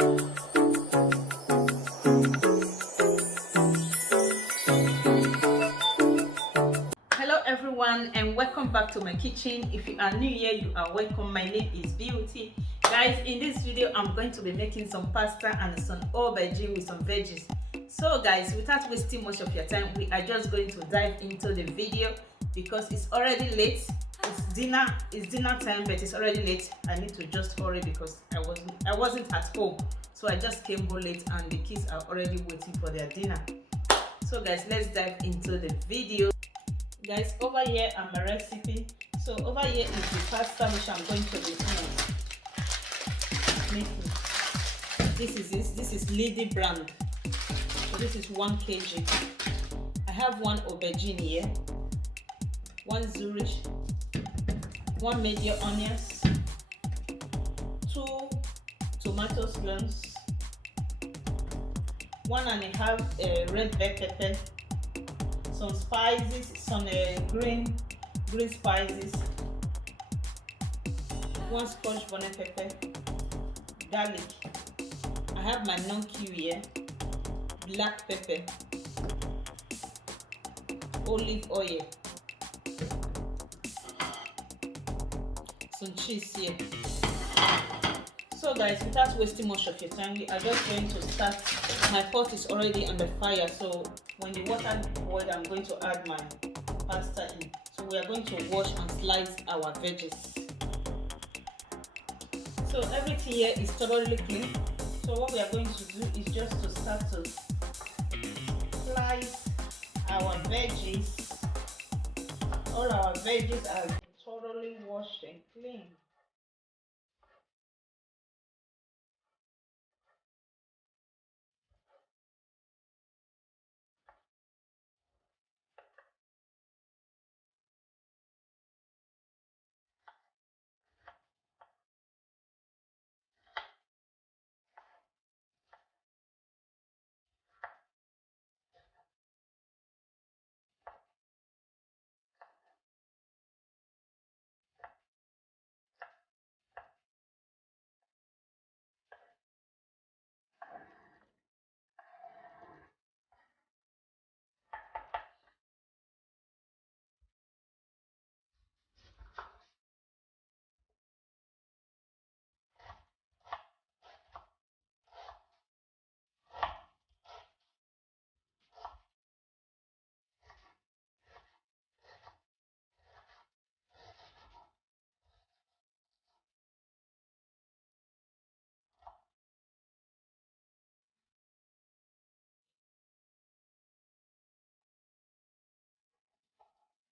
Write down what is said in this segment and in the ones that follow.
Hello everyone and welcome back to my kitchen. If you are new here, you are welcome. My name is Beauty. Guys, in this video I'm going to be making some pasta and some aubergine with some veggies. So guys, without wasting much of your time, we are just going to dive into the video because it's already late. It's dinner time, but it's already late. I need to just hurry because I wasn't at home, so I just came home late and the kids are already waiting for their dinner. So guys, let's dive into the video. Guys, over here are my recipe. So over here is the pasta which I'm going to be making. This is Lady brand. So this is 1 kg. I have 1 aubergine here, 1 Zurich, 1 medium onions, 2 tomato stems, 1.5 red bell pepper, some spices, some green spices, 1 scotch bonnet pepper, garlic. I have my non-cube here, black pepper, olive oil, some cheese here. So guys, without wasting much of your time, we are just going to start. My pot is already on the fire, so when the water boils, I'm going to add my pasta in. So we are going to wash and slice our veggies. So everything here is thoroughly clean. So what we are going to do is just to start to slice our veggies. All our veggies are thoroughly washed and clean.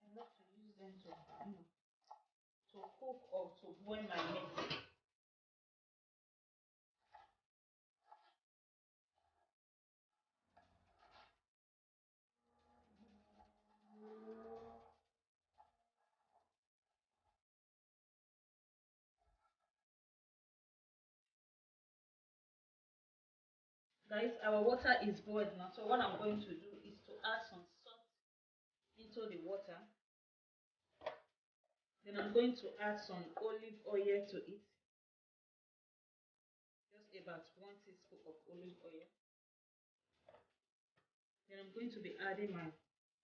I love to use them to cook or to boil my meat. Guys, our water is boiled now, so what I'm going to do is to add some salt into the water. Then I'm going to add some olive oil to it, just about 1 teaspoon of olive oil. Then I'm going to be adding my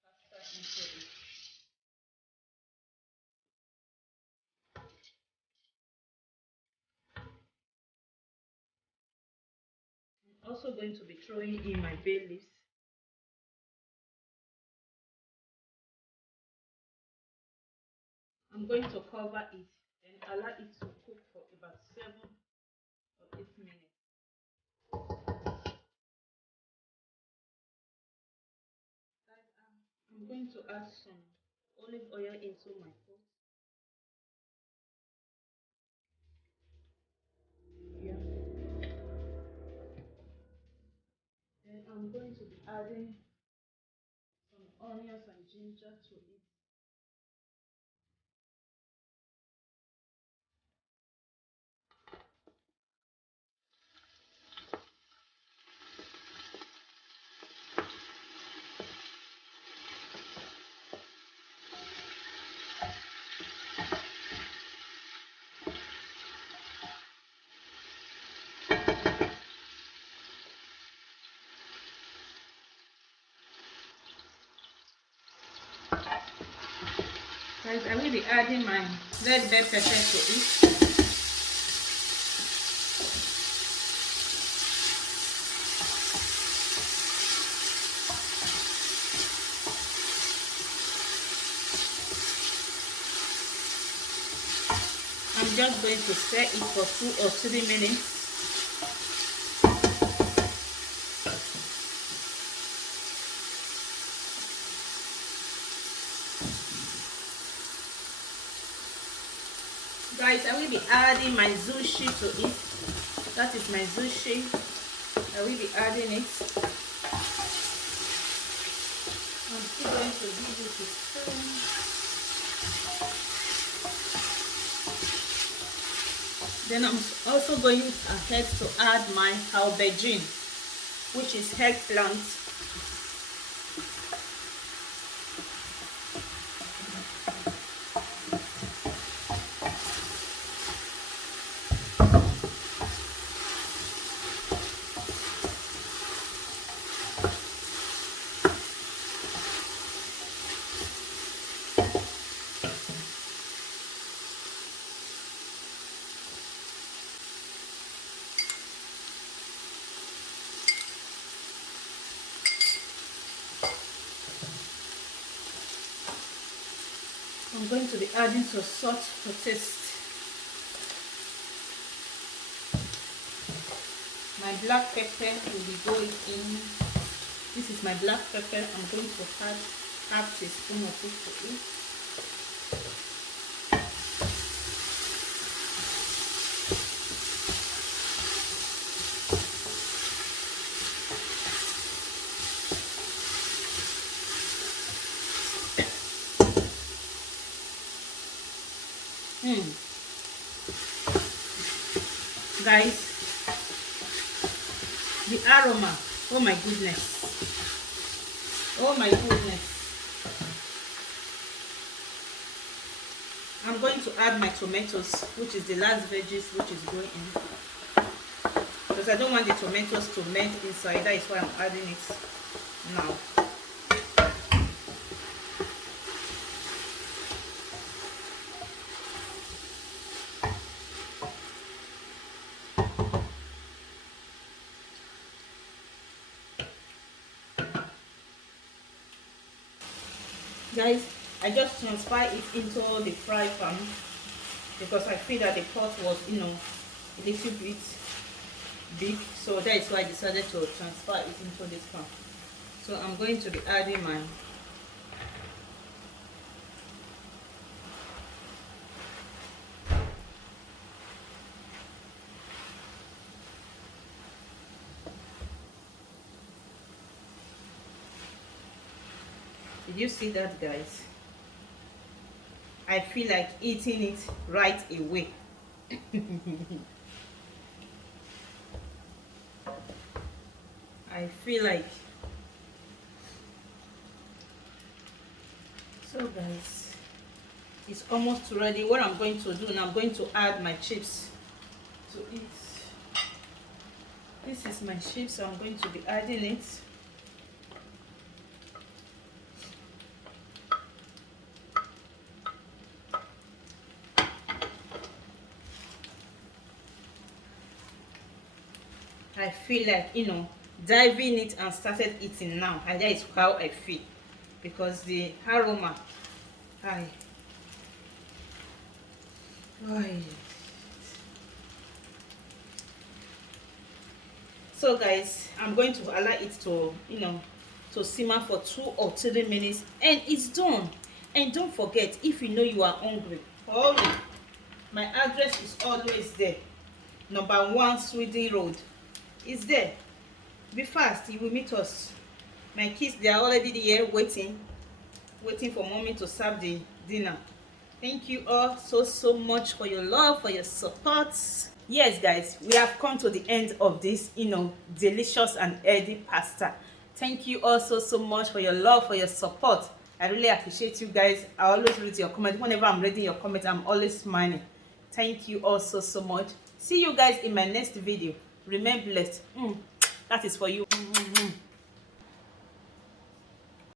pasta into it. I'm also going to be throwing in my bay leaves. I'm going to cover it and allow it to cook for about 7 or 8 minutes. I'm going to add some olive oil into my pot. Yeah. Then I'm going to be adding some onions and ginger to it. Guys, I will be adding my red bell pepper to it. I'm just going to stir it for 2 or 3 minutes. Guys, I will be adding my sushi to it. That is my sushi. I will be adding it. I'm still going to give it a spoon. Then I'm also going ahead to add my aubergine, which is eggplant. I'm going to be adding some salt for taste. My black pepper will be going in. This is my black pepper. I'm going to add half teaspoon of it to it. Guys, the aroma, oh my goodness, oh my goodness. I'm going to add my tomatoes, which is the last veggies which is going in, because I don't want the tomatoes to melt inside. That is why I'm adding it now. Guys, I just transfer it into the fry pan because I feel that the pot was, a little bit big, so that is why I decided to transfer it into this pan. So I'm going to be adding my Did you see that, guys? I feel like eating it right away. I feel like. So guys, it's almost ready. What I'm going to do now, I'm going to add my chips to it. This is my chips, so I'm going to be adding it. I feel like, diving it and started eating now. And that is how I feel. Because the aroma, So guys, I'm going to allow it to, to simmer for 2 or 3 minutes. And it's done. And don't forget, if you know you are hungry, my address is always there. Number 1 Sweden Road. It's there. Be fast, you will meet us. My kids, they are already here waiting for mommy to serve the dinner. Thank you all so much for your love, for your support. Yes guys, we have come to the end of this delicious and healthy pasta. Thank you all so much for your love, for your support. I really appreciate you guys. I always read your comment. Whenever I'm reading your comment, I'm always smiling. Thank you all so much. See you guys in my next video. Remain blessed. That is for you.